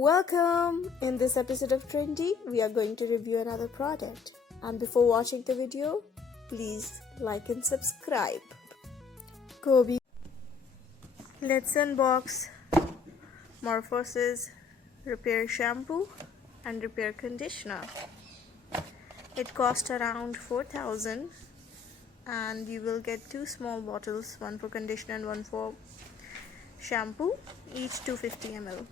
Welcome! In this episode of Trendy, we are going to review another product. And before watching the video, please like and subscribe. Kobe. Let's unbox Morphosis Repair Shampoo and Repair Conditioner. It cost around 4,000 and you will get two small bottles, one for conditioner and one for shampoo, each 250 ml.